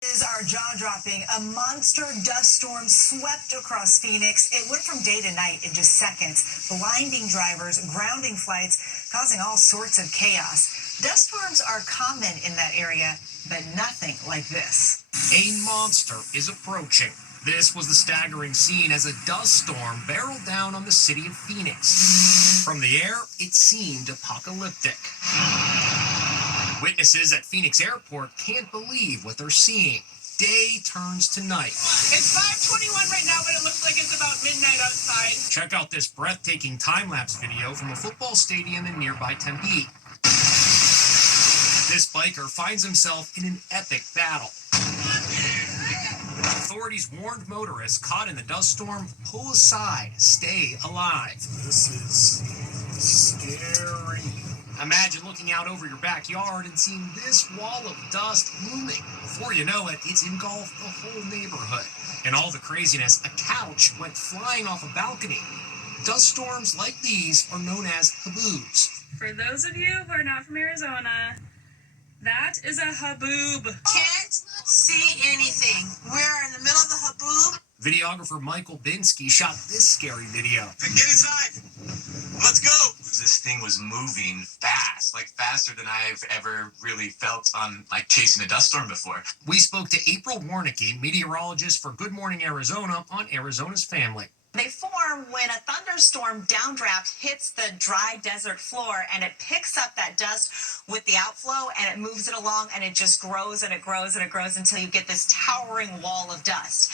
Is our jaw-dropping. A monster dust storm swept across Phoenix. It went from day to night in just seconds, blinding drivers, grounding flights, causing all sorts of chaos. Dust storms are common in that area, but nothing like this. A monster is approaching. This was the staggering scene as a dust storm barreled down on the city of Phoenix. From the air, it seemed apocalyptic. Witnesses at Phoenix Airport can't believe what they're seeing. Day turns to night. It's 5:21 right now, but it looks like it's about midnight outside. Check out this breathtaking time-lapse video from a football stadium in nearby Tempe. This biker finds himself in an epic battle. Authorities warned motorists caught in the dust storm, pull aside, stay alive. This is scary. Imagine looking out over your backyard and seeing this wall of dust looming. Before you know it, it's engulfed the whole neighborhood. And all the craziness, a couch went flying off a balcony. Dust storms like these are known as haboobs. For those of you who are not from Arizona, that is a haboob. Can't see anything. We're in the middle of the haboob. Videographer Michael Binsky shot this scary video. Get inside. Let's go. This thing was moving fast, like faster than I've ever really felt on like chasing a dust storm before. We spoke to April Warnicki, meteorologist for Good Morning Arizona, on Arizona's Family. They form when a thunderstorm downdraft hits the dry desert floor, and it picks up that dust with the outflow and it moves it along, and it just grows and it grows and it grows until you get this towering wall of dust.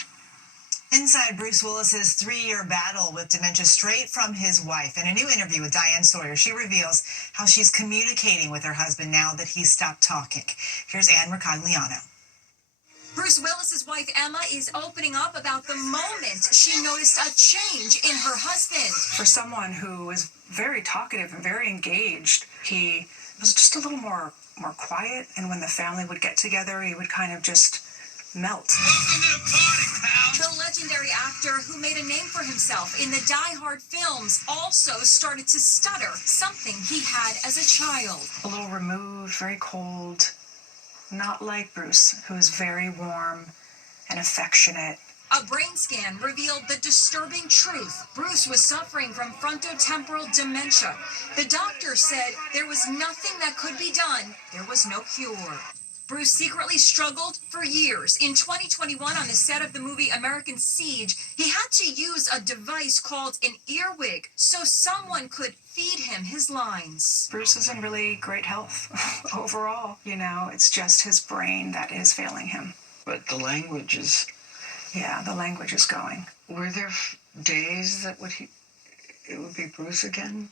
Inside Bruce Willis's 3-year battle with dementia, straight from his wife. In a new interview with Diane Sawyer, she reveals how she's communicating with her husband now that he's stopped talking. Here's Anne Mercogliano. Bruce Willis's wife, Emma, is opening up about the moment she noticed a change in her husband. For someone who was very talkative and very engaged, he was just a little more quiet, and when the family would get together, he would kind of just melt. Welcome to the party, pal. The legendary actor who made a name for himself in the Die Hard films also started to stutter, something he had as a child. A little removed, very cold, not like Bruce, who is very warm and affectionate. A brain scan revealed the disturbing truth. Bruce was suffering from frontotemporal dementia. The doctor said there was nothing that could be done. There was no cure. Bruce secretly struggled for years. In 2021, on the set of the movie American Siege, he had to use a device called an earwig so someone could feed him his lines. Bruce is in really great health overall. You know, it's just his brain that is failing him. But the language is... Yeah, the language is going. Were there days that it would be Bruce again?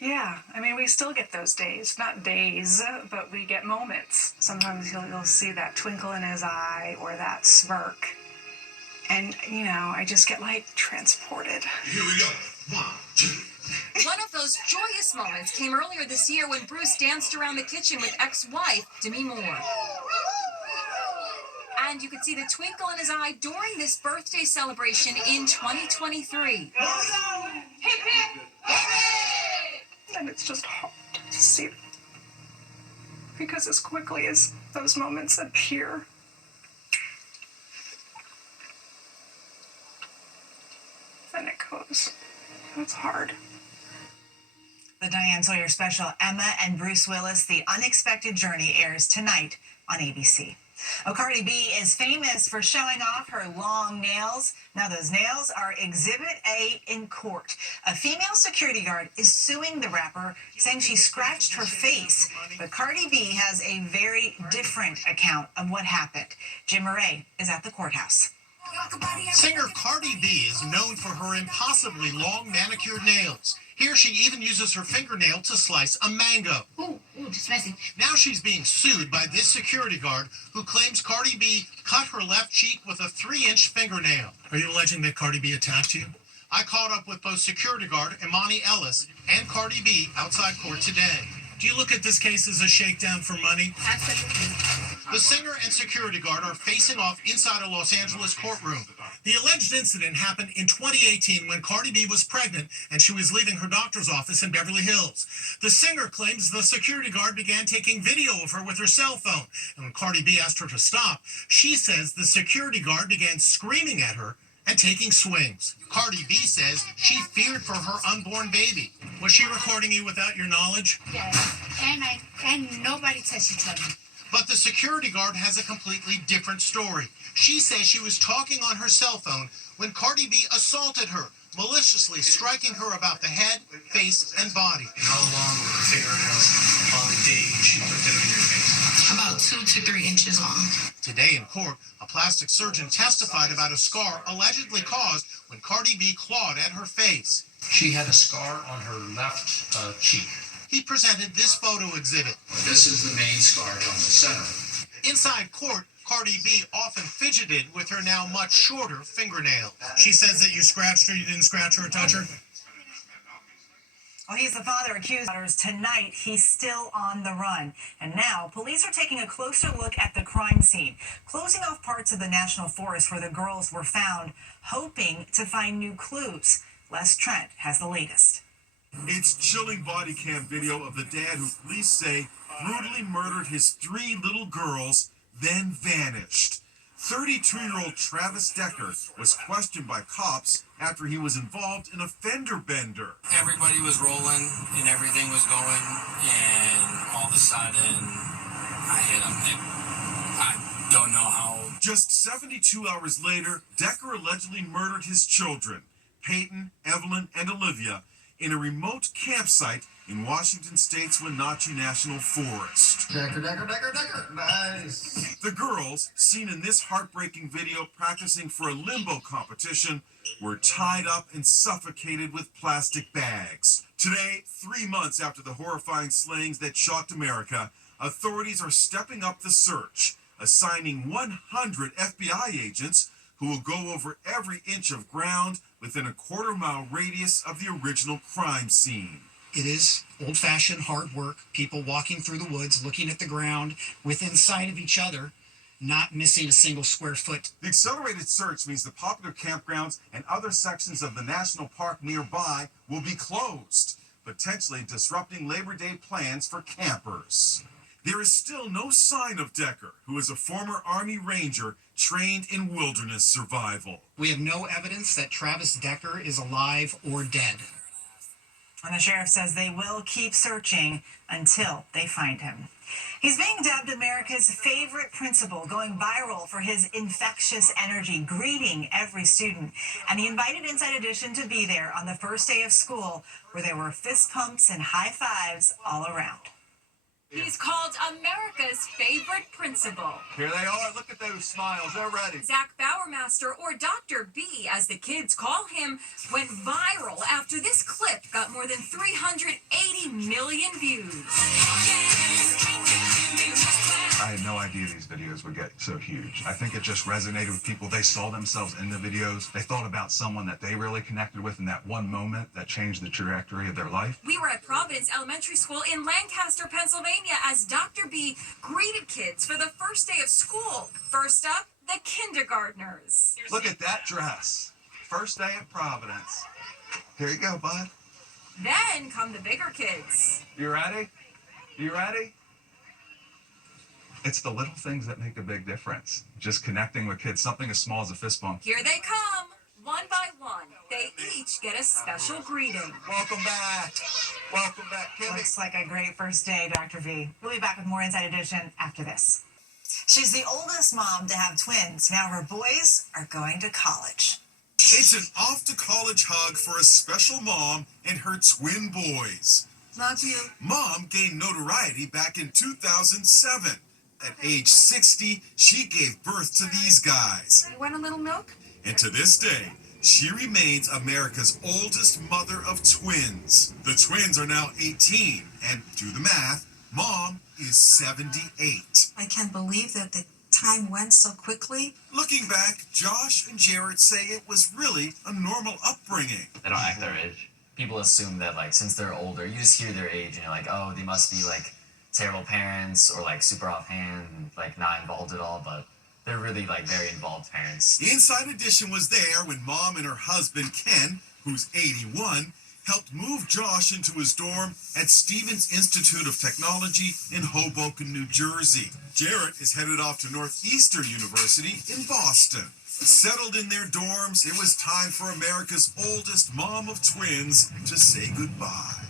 Yeah, I mean, we still get those days. Not days, but we get moments. Sometimes you'll see that twinkle in his eye or that smirk. And, you know, I just get, like, transported. Here we go. 1, 2. One of those joyous moments came earlier this year when Bruce danced around the kitchen with ex-wife Demi Moore. And you could see the twinkle in his eye during this birthday celebration in 2023. And it's just hard to see, because as quickly as those moments appear, then it goes. It's hard. The Diane Sawyer special, Emma and Bruce Willis, The Unexpected Journey, airs tonight on ABC. Cardi B is famous for showing off her long nails. Now those nails are Exhibit A in court. A female security guard is suing the rapper, saying she scratched her face. But Cardi B has a very different account of what happened. Jim Murray is at the courthouse. Singer Cardi B is known for her impossibly long manicured nails. Here she even uses her fingernail to slice a mango. Ooh, just messy. Now she's being sued by this security guard who claims Cardi B cut her left cheek with a 3-inch fingernail. Are you alleging that Cardi B attacked you? I caught up with both security guard Imani Ellis and Cardi B outside court today. Do you look at this case as a shakedown for money? Absolutely. The singer and security guard are facing off inside a Los Angeles courtroom. The alleged incident happened in 2018 when Cardi B was pregnant and she was leaving her doctor's office in Beverly Hills. The singer claims the security guard began taking video of her with her cell phone. And when Cardi B asked her to stop, she says the security guard began screaming at her and taking swings. Cardi B says she feared for her unborn baby. Was she recording you without your knowledge? Yes. And nobody touched each other. But the security guard has a completely different story. She says she was talking on her cell phone when Cardi B assaulted her, maliciously striking her about the head, face, and body. How long were the fingernails on the day she put them in your face? About 2 to 3 inches long. Today in court, a plastic surgeon testified about a scar allegedly caused when Cardi B clawed at her face. She had a scar on her left cheek. He presented this photo exhibit. This is the main scar down the center. Inside court, Cardi B often fidgeted with her now much shorter fingernail. She says that you scratched her, you didn't scratch her or touch her? Well, he's the father accused. Tonight, he's still on the run. And now, police are taking a closer look at the crime scene, closing off parts of the National Forest where the girls were found, hoping to find new clues. Les Trent has the latest. It's chilling body cam video of the dad who police say brutally murdered his 3 little girls, then vanished. 32-year-old Travis Decker was questioned by cops after he was involved in a fender bender. Everybody was rolling and everything was going, and all of a sudden I hit him. I don't know how. Just 72 hours later, Decker allegedly murdered his children, Peyton, Evelyn, and Olivia, in a remote campsite in Washington State's Wenatchee National Forest. Decker. Nice. The girls, seen in this heartbreaking video practicing for a limbo competition, were tied up and suffocated with plastic bags. Today, 3 months after the horrifying slayings that shocked America, authorities are stepping up the search, assigning 100 FBI agents who will go over every inch of ground within a quarter-mile radius of the original crime scene. It is old-fashioned hard work, people walking through the woods, looking at the ground, within sight of each other, not missing a single square foot. The accelerated search means the popular campgrounds and other sections of the national park nearby will be closed, potentially disrupting Labor Day plans for campers. There is still no sign of Decker, who is a former Army Ranger trained in wilderness survival. We have no evidence that Travis Decker is alive or dead. And the sheriff says they will keep searching until they find him. He's being dubbed America's favorite principal, going viral for his infectious energy, greeting every student. And he invited Inside Edition to be there on the first day of school, where there were fist pumps and high fives all around. He's called America's favorite principal. Here they are. Look at those smiles. They're ready. Zach Bowermaster, or Dr. B, as the kids call him, went viral after this clip got more than 380 million views. I had no idea these videos would get so huge. I think it just resonated with people. They saw themselves in the videos. They thought about someone that they really connected with in that one moment that changed the trajectory of their life. We were at Providence Elementary School in Lancaster, Pennsylvania, as Dr. B greeted kids for the first day of school. First up, the kindergartners. Look at that dress. First day at Providence. Here you go, bud. Then come the bigger kids. You ready? You ready? It's the little things that make a big difference. Just connecting with kids, something as small as a fist bump. Here they come, one by one. They each get a special greeting. Welcome back. Welcome back, Kimmy. Looks like a great first day, Dr. V. We'll be back with more Inside Edition after this. She's the oldest mom to have twins. Now her boys are going to college. It's an off-to-college hug for a special mom and her twin boys. Love you. Mom gained notoriety back in 2007. At age 60, she gave birth to these guys. You want a little milk? And to this day, she remains America's oldest mother of twins. The twins are now 18, and do the math, Mom is 78. I can't believe that the time went so quickly. Looking back, Josh and Jared say it was really a normal upbringing. They don't act their age. People assume that, like, since they're older, you just hear their age and you're like, oh, they must be, like, terrible parents or like super offhand, like not involved at all, but they're really like very involved parents. Inside Edition was there when Mom and her husband Ken, who's 81, helped move Josh into his dorm at Stevens Institute of Technology in Hoboken, New Jersey. Jarrett is headed off to Northeastern University in Boston. Settled in their dorms, it was time for America's oldest mom of twins to say goodbye.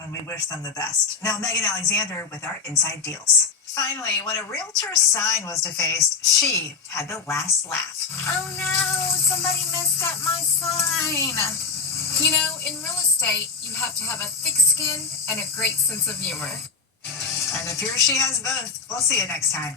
And we wish them the best. Now, Megan Alexander with our Inside Deals. Finally, when a realtor's sign was defaced, she had the last laugh. Oh no, somebody messed up my sign. You know, in real estate, you have to have a thick skin and a great sense of humor. And if she has both, we'll see you next time.